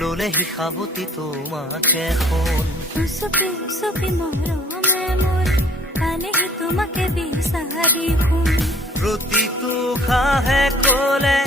ললে শিখাবতি তোমাকে শুন উচুপি উচুপি মৰমে মোৰ পালেহি তোমাকে বিচাৰি শুন প্ৰতিটো খাহে কলে